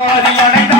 Marioneta.